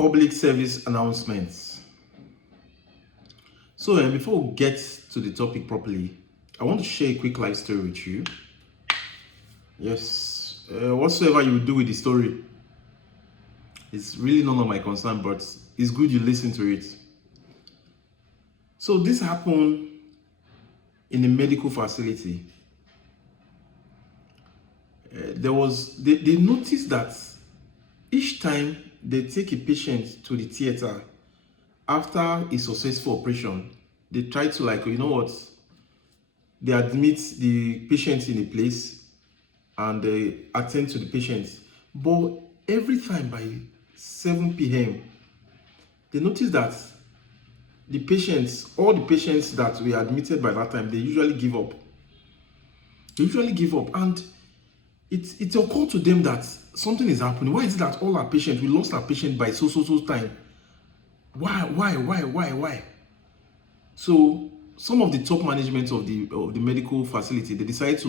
Public service announcements. So before we get to the topic properly, I want to share a quick life story with you. Yes, whatsoever you will do with the story, it's really none of my concern, but it's good you listen to it. So this happened in a medical facility. They noticed that each time they take a patient to the theater after a successful operation, they try to they admit the patient in a place and they attend to the patient. But every time by 7 p.m., they notice that all the patients that were admitted by that time, they usually give up. And it occurred to them that something is happening. Why is it that all our patients, we lost our patient by so time? Why? So some of the top management of the medical facility, they decided to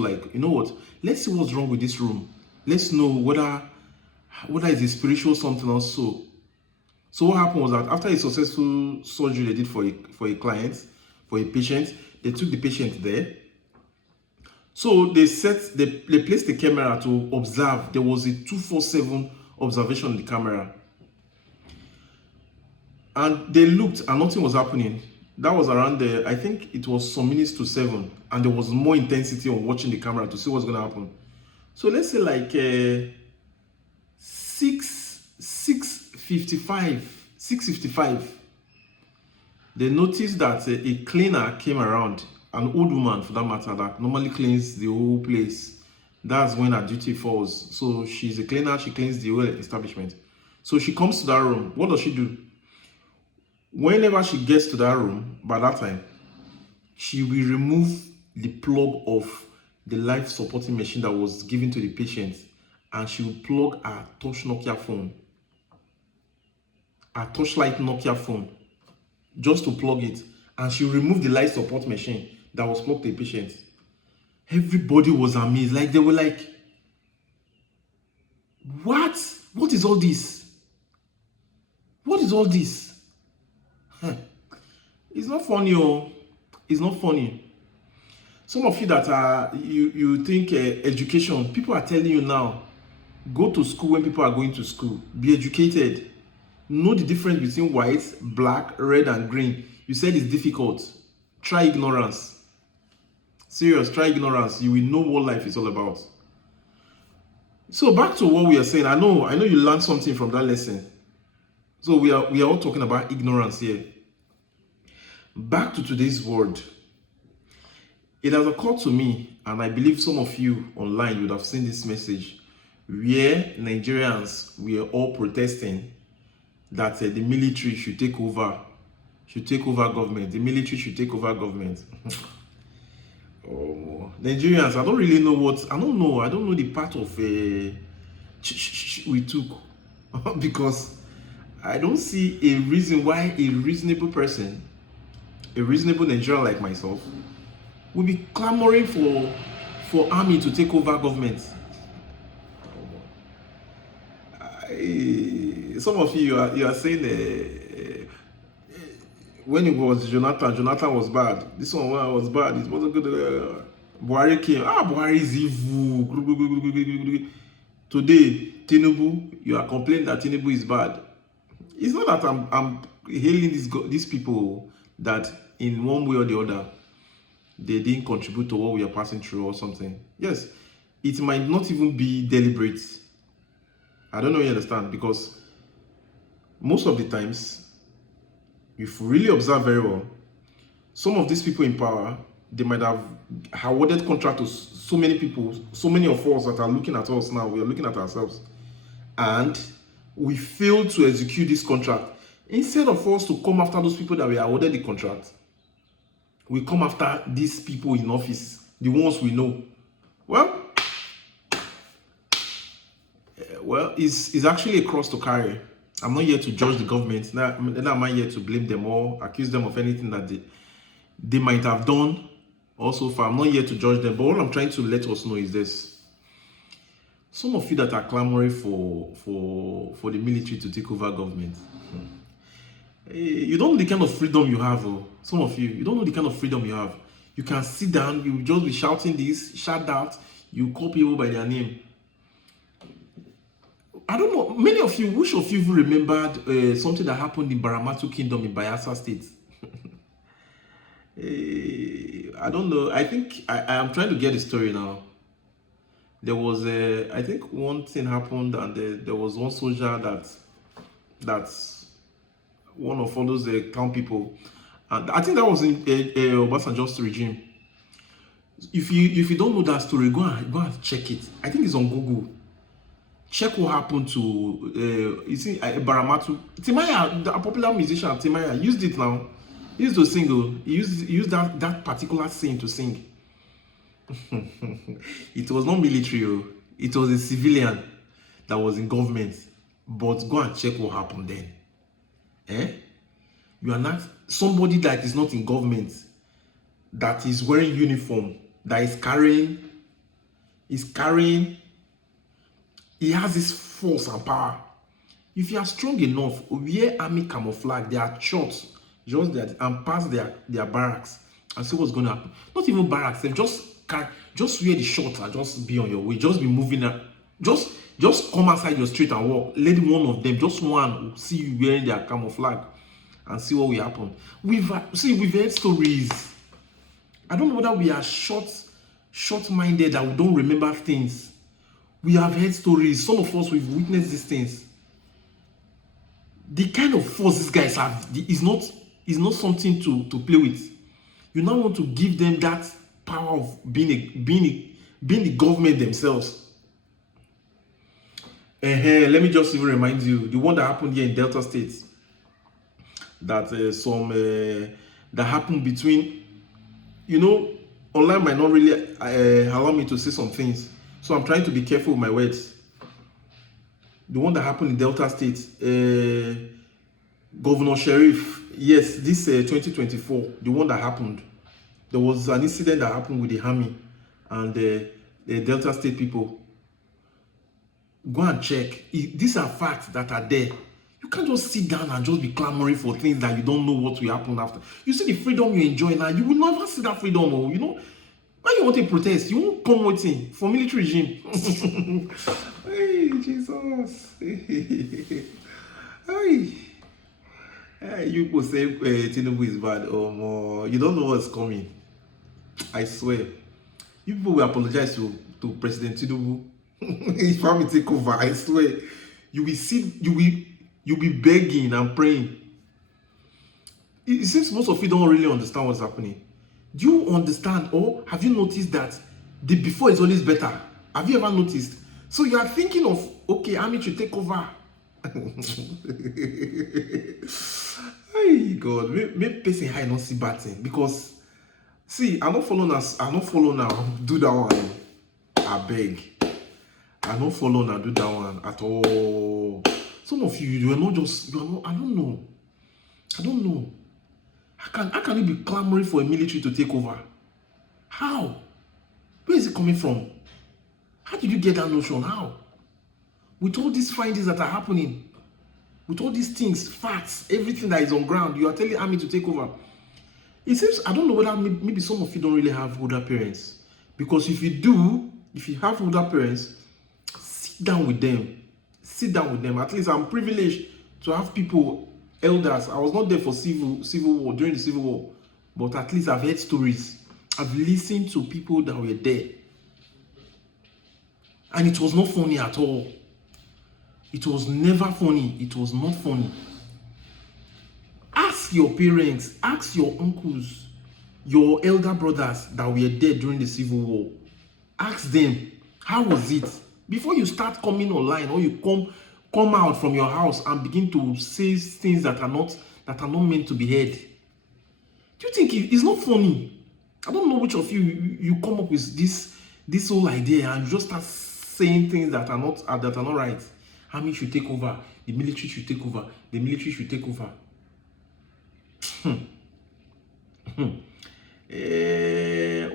let's see what's wrong with this room. Let's know whether it's a spiritual something or so. So what happened was that after a successful surgery they did for a patient, they took the patient there. So they placed the camera to observe. There was a 247 observation on the camera. And they looked and nothing was happening. That was around I think it was some minutes to 7. And there was more intensity on watching the camera to see what's going to happen. So let's say 6:55, they noticed that a cleaner came around, an old woman for that matter, that normally cleans the whole place. That's when her duty falls. So she's a cleaner, she cleans the whole establishment. So she comes to that room. What does she do? Whenever she gets to that room, by that time, she will remove the plug of the life supporting machine that was given to the patient, and she will plug her torchlight Nokia phone, just to plug it, and she will remove the life support machine that was plugged to the patient. Everybody was amazed. They were like, what is all this? What is all this? It's not funny. It's not funny. Some of you that are you think education, people are telling you now, go to school when people are going to school. Be educated. Know the difference between white, black, red, and green. You said it's difficult. Try ignorance. Serious, try ignorance. You will know what life is all about. So back to what we are saying. I know you learned something from that lesson. So we are all talking about ignorance here. Back to today's word. It has occurred to me, and I believe some of you online would have seen this message, where Nigerians were all protesting that the military should take over government. The military should take over government. Oh, Nigerians, I don't really know I don't know the part of we took because I don't see a reason why a reasonable person, a reasonable Nigerian like myself, will be clamoring for army to take over government. Some of you are saying when it was Jonathan was bad. This one was bad. It wasn't good. Buhari came. Buhari is evil. Today, Tinubu, you are complaining that Tinubu is bad. It's not that I'm hailing these people that in one way or the other they didn't contribute to what we are passing through or something. Yes, it might not even be deliberate. I don't know if you understand, because most of the times, if you really observe very well, some of these people in power, they might have awarded contract to so many people, so many of us that are looking at us now, we are looking at ourselves, and we fail to execute this contract. Instead of us to come after those people that we awarded the contract, we come after these people in office, the ones we know. Well, it's actually a cross to carry. I'm not here to judge the government. Neither am I here to blame them or accuse them of anything that they might have done. Also, I'm not here to judge them. But what I'm trying to let us know is this. Some of you that are clamoring for the military to take over government, you don't know the kind of freedom you have. Oh. Some of you don't know the kind of freedom you have. You can sit down, you just be shouting this, shout that, you call people by their name. I don't know, many of you, which of you remembered something that happened in Baramatu Kingdom in Bayelsa State? I don't know. I think I am trying to get the story now. There was I think one thing happened, and there was one soldier that's one of all those town people, and I think that was in Obasanjo's regime. If you don't know that story, go and check it. I think it's on Google. Check what happened to you see Baramatu. Timaya, the popular musician Timaya, used it now. He used to sing. He used that particular scene to sing. It was not military. It was a civilian that was in government. But go and check what happened then. You are not somebody that is not in government, that is wearing uniform, that is carrying, he has this force and power. If you are strong enough, wear army camouflage, they are short, just that, and pass their barracks and see what's going to happen. Not even barracks, they just wear the shorts and just be on your way, just be moving up. Just come outside your street and walk. Let one of them, just one, see you wearing their camouflage and see what will happen. We've heard stories. I don't know whether we are short-minded that we don't remember things. We have heard stories. Some of us, we've witnessed these things. The kind of force these guys have is not something to play with. You now want to give them that power of being the government themselves. Let me just even remind you, the one that happened here in Delta State, that that happened between, online might not really allow me to say some things, so I'm trying to be careful with my words. The one that happened in Delta State, Governor Sheriff, yes, this 2024, the one that happened, there was an incident that happened with the army and the Delta State people. Go and check. These are facts that are there. You can't just sit down and just be clamoring for things that you don't know what will happen after. You see the freedom you enjoy now, you will never see that freedom. When you want to protest, you won't come waiting for military regime. Hey, Jesus. Hey. You people say Tinubu is bad. You don't know what's coming. I swear. You people will apologize to President Tinubu. If I'm take over, I swear, you will be begging and praying. It seems most of you don't really understand what's happening. Do you understand, or have you noticed that the before is always better? Have you ever noticed? So you are thinking of, okay, army should take over. Hey God, make person high not see bad thing, because see, I'm not following now. Do that one. I beg. I don't follow and do that one at all. Some of you are not. I don't know. How can you be clamoring for a military to take over? How? Where is it coming from? How did you get that notion? How? With all these findings that are happening, with all these things, facts, everything that is on ground, you are telling army to take over. It seems, I don't know whether maybe some of you don't really have older parents. Because if you have older parents, sit down with them. At least I'm privileged to have people, elders. I was not there for civil war, during the civil war, but at least I've heard stories. I've listened to people that were there, and it was not funny at all. It was never funny. It was not funny. Ask your parents, ask your uncles, your elder brothers that were there during the civil war. Ask them, how was it? Before you start coming online, or you come out from your house and begin to say things that are not meant to be heard. Do you think it's not funny? I don't know which of you come up with this whole idea and you just start saying things that are not right. Army should take over. The military should take over. The military should take over.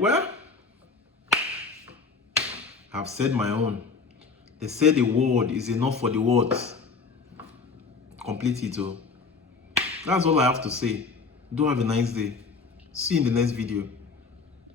Well, I've said my own. They say the word is enough for the words. Complete it. Oh. That's all I have to say. Do have a nice day. See you in the next video.